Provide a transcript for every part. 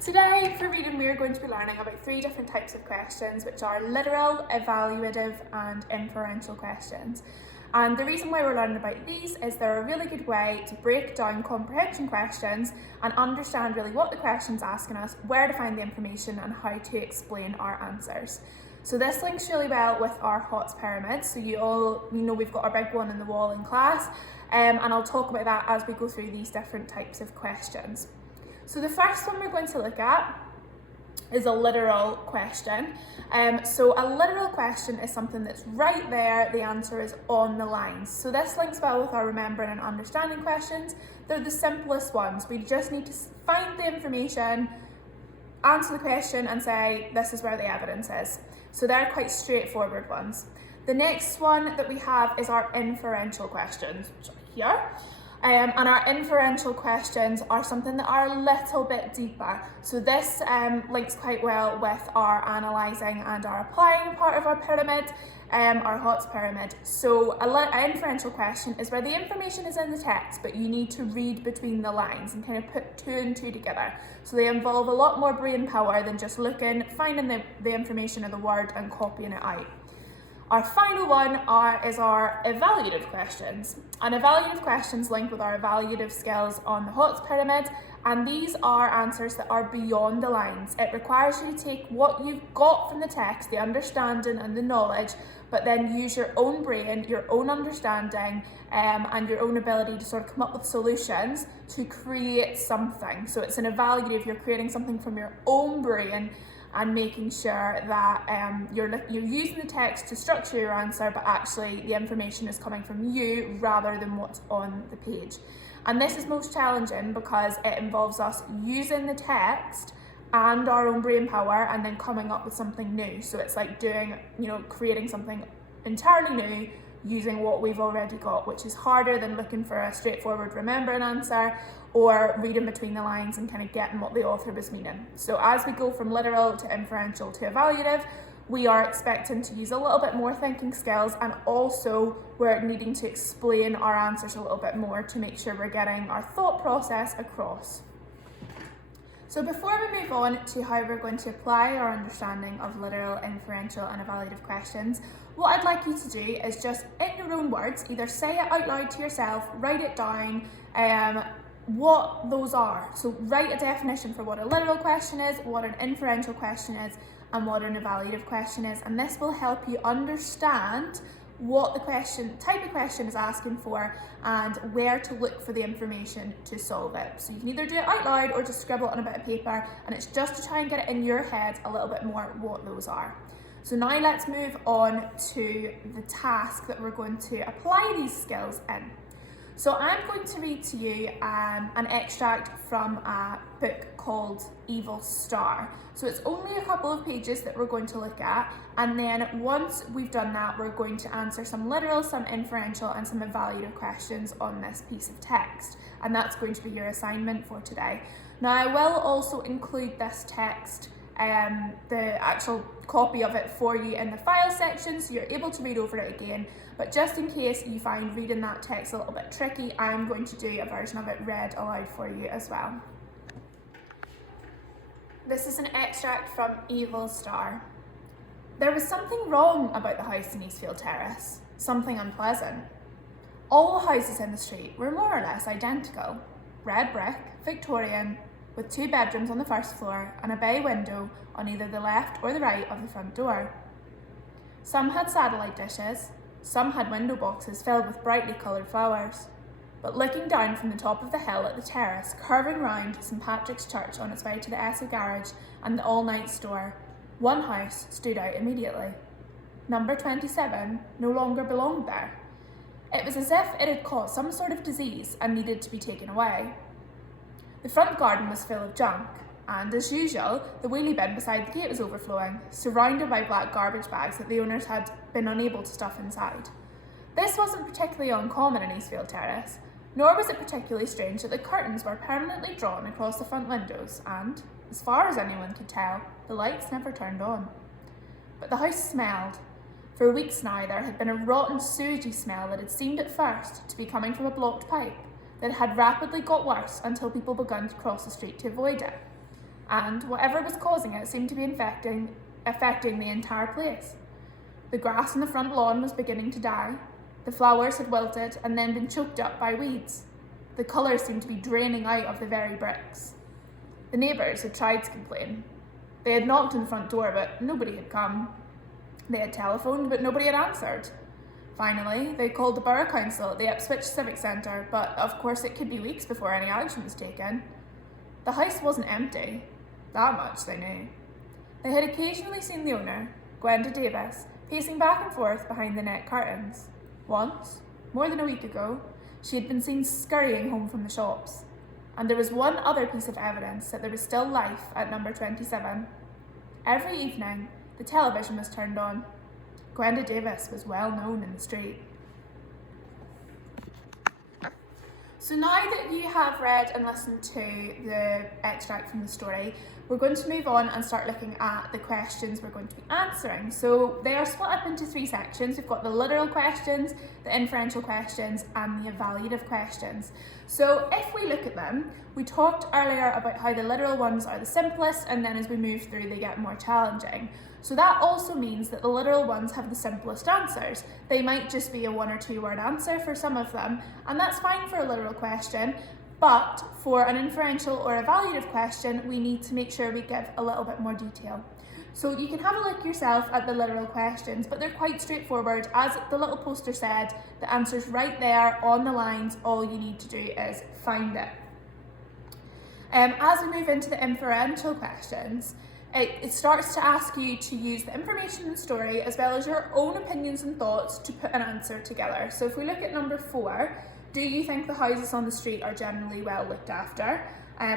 Today for reading we are going to be learning about three different types of questions, which are literal, evaluative and inferential questions. And the reason why we're learning about these is they're a really good way to break down comprehension questions and understand really what the question's asking us, where to find the information and how to explain our answers. So this links really well with our HOTS pyramid. So you know we've got our big one in the wall in class, and I'll talk about that as we go through these different types of questions. So the first one we're going to look at is a literal question. So a literal question is something that's right there, the answer is on the lines. So this links well with our remembering and understanding questions. They're the simplest ones. We just need to find the information, answer the question and say, this is where the evidence is. So they're quite straightforward ones. The next one that we have is our inferential questions, which are here. And our inferential questions are something that are a little bit deeper. So this links quite well with our analysing and our applying part of our pyramid, our HOTS pyramid. So an inferential question is where the information is in the text, but you need to read between the lines and kind of put two and two together. So they involve a lot more brain power than just looking, finding the information of the word and copying it out. Our final one is our evaluative questions. And evaluative questions link with our evaluative skills on the HOTS pyramid, and these are answers that are beyond the lines. It requires you to take what you've got from the text, the understanding and the knowledge, but then use your own brain, your own understanding, and your own ability to sort of come up with solutions to create something. So it's an evaluative, you're creating something from your own brain and making sure that you're using the text to structure your answer, but actually the information is coming from you rather than what's on the page. And this is most challenging because it involves us using the text and our own brain power and then coming up with something new. So it's like creating something entirely new using what we've already got, which is harder than looking for a straightforward remembering answer or reading between the lines and kind of getting what the author was meaning. So as we go from literal to inferential to evaluative, we are expecting to use a little bit more thinking skills, and also we're needing to explain our answers a little bit more to make sure we're getting our thought process across. So before we move on to how we're going to apply our understanding of literal, inferential and evaluative questions, what I'd like you to do is just, in your own words, either say it out loud to yourself, write it down, what those are. So write a definition for what a literal question is, what an inferential question is, and what an evaluative question is. And this will help you understand what the type of question is asking for and where to look for the information to solve it. So you can either do it out loud or just scribble it on a bit of paper, and it's just to try and get it in your head a little bit more what those are. So now let's move on to the task that we're going to apply these skills in. So I'm going to read to you an extract from a book called Evil Star. So it's only a couple of pages that we're going to look at, and then once we've done that, we're going to answer some literal, some inferential and some evaluative questions on this piece of text. And that's going to be your assignment for today. Now I will also include this text, the actual copy of it for you in the file section, so you're able to read over it again. But just in case you find reading that text a little bit tricky, I'm going to do a version of it read aloud for you as well. This is an extract from Evil Star. There was something wrong about the house in Eastfield Terrace, something unpleasant. All houses in the street were more or less identical. Red brick, Victorian, with 2 bedrooms on the first floor and a bay window on either the left or the right of the front door. Some had satellite dishes, some had window boxes filled with brightly coloured flowers. But looking down from the top of the hill at the terrace, curving round St Patrick's Church on its way to the Esso garage and the all-night store, one house stood out immediately. Number 27 no longer belonged there. It was as if it had caught some sort of disease and needed to be taken away. The front garden was full of junk, and as usual, the wheelie bin beside the gate was overflowing, surrounded by black garbage bags that the owners had been unable to stuff inside. This wasn't particularly uncommon in Eastfield Terrace, nor was it particularly strange that the curtains were permanently drawn across the front windows and, as far as anyone could tell, the lights never turned on. But the house smelled. For weeks now there had been a rotten, sewagey smell that had seemed at first to be coming from a blocked pipe, that had rapidly got worse until people began to cross the street to avoid it. and whatever was causing it seemed to be affecting the entire place. The grass in the front lawn was beginning to die. The flowers had wilted and then been choked up by weeds. The colour seemed to be draining out of the very bricks. The neighbours had tried to complain. They had knocked on the front door, but nobody had come. They had telephoned, but nobody had answered. Finally, they called the Borough Council at the Ipswich Civic Centre, but of course it could be weeks before any action was taken. The house wasn't empty. That much they knew. They had occasionally seen the owner, Gwenda Davis, pacing back and forth behind the net curtains. Once, more than a week ago, she had been seen scurrying home from the shops. And there was one other piece of evidence that there was still life at number 27. Every evening, the television was turned on. Gwenda Davis was well known in the street. So now that you have read and listened to the extract from the story, we're going to move on and start looking at the questions we're going to be answering. So they are split up into 3 sections. We've got the literal questions, the inferential questions, and the evaluative questions. So if we look at them, we talked earlier about how the literal ones are the simplest, and then as we move through they get more challenging. So that also means that the literal ones have the simplest answers. They might just be a 1 or 2 word answer for some of them, and that's fine for a literal question, but for an inferential or evaluative question, we need to make sure we give a little bit more detail. So you can have a look yourself at the literal questions, but they're quite straightforward. As the little poster said, the answer's right there on the lines. All you need to do is find it. As we move into the inferential questions, it starts to ask you to use the information in the story as well as your own opinions and thoughts to put an answer together. So if we look at number 4, do you think the houses on the street are generally well looked after?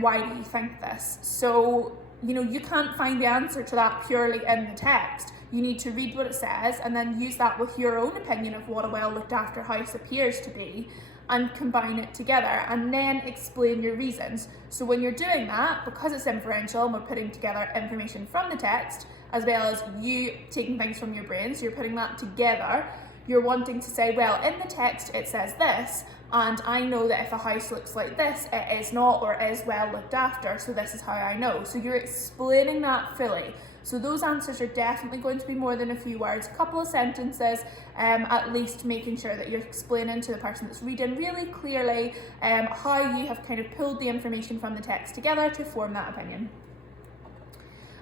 Why do you think this? So, you can't find the answer to that purely in the text. You need to read what it says and then use that with your own opinion of what a well looked after house appears to be, and combine it together and then explain your reasons. So when you're doing that, because it's inferential and we're putting together information from the text as well as you taking things from your brain, so you're putting that together, you're wanting to say, well, in the text it says this, and I know that if a house looks like this, it is not or is well looked after, so this is how I know. So you're explaining that fully. So those answers are definitely going to be more than a few words, a couple of sentences, at least, making sure that you're explaining to the person that's reading really clearly how you have kind of pulled the information from the text together to form that opinion.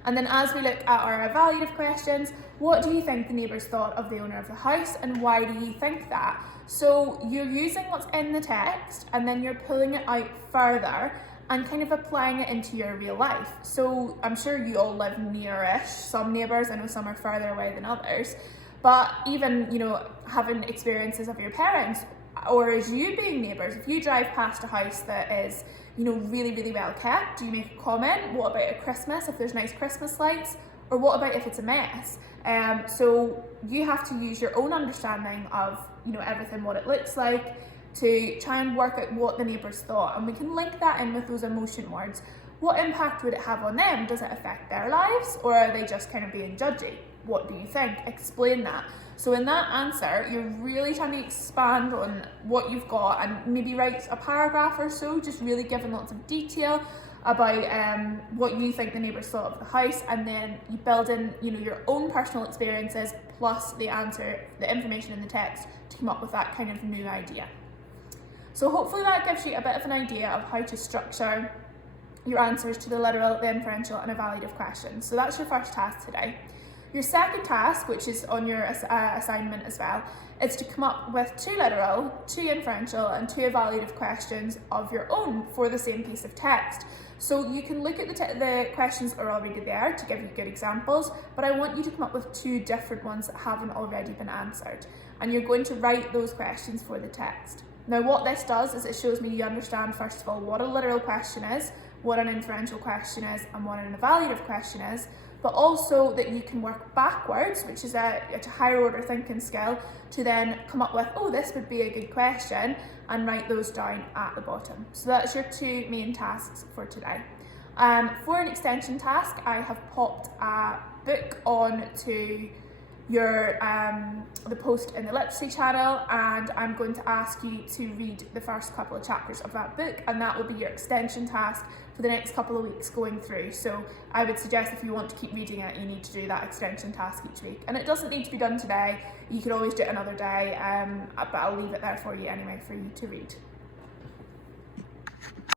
And then as we look at our evaluative questions, what do you think the neighbours thought of the owner of the house and why do you think that? So you're using what's in the text and then you're pulling it out further and kind of applying it into your real life. So I'm sure you all live near-ish, some neighbours, I know some are further away than others, but even, having experiences of your parents or as you being neighbours, if you drive past a house that is, really, really well kept, do you make a comment? What about at Christmas, if there's nice Christmas lights? Or what about if it's a mess? So you have to use your own understanding of, everything, what it looks like, to try and work out what the neighbours thought, and we can link that in with those emotion words. What impact would it have on them? Does it affect their lives, or are they just kind of being judgy? What do you think? Explain that. So in that answer, you're really trying to expand on what you've got and maybe write a paragraph or so, just really giving lots of detail about what you think the neighbours thought of the house, and then you build in your own personal experiences plus the answer, the information in the text to come up with that kind of new idea. So hopefully that gives you a bit of an idea of how to structure your answers to the literal, the inferential and evaluative questions. So that's your first task today. Your second task, which is on your assignment as well, is to come up with 2 literal, 2 inferential and 2 evaluative questions of your own for the same piece of text. So you can look at the questions that are already there to give you good examples, but I want you to come up with 2 different ones that haven't already been answered. And you're going to write those questions for the text. Now what this does is it shows me you understand, first of all, what a literal question is, what an inferential question is, and what an evaluative question is, but also that you can work backwards, which is a higher order thinking skill, to then come up with, oh, this would be a good question, and write those down at the bottom. So that's your 2 main tasks for today. For an extension task, I have popped a book on to your the post in the literacy channel, and I'm going to ask you to read the first couple of chapters of that book, and that will be your extension task for for the next couple of weeks going through. So I would suggest if you want to keep reading it, you need to do that extension task each week. And it doesn't need to be done today, you can always do it another day, but I'll leave it there for you anyway for you to read.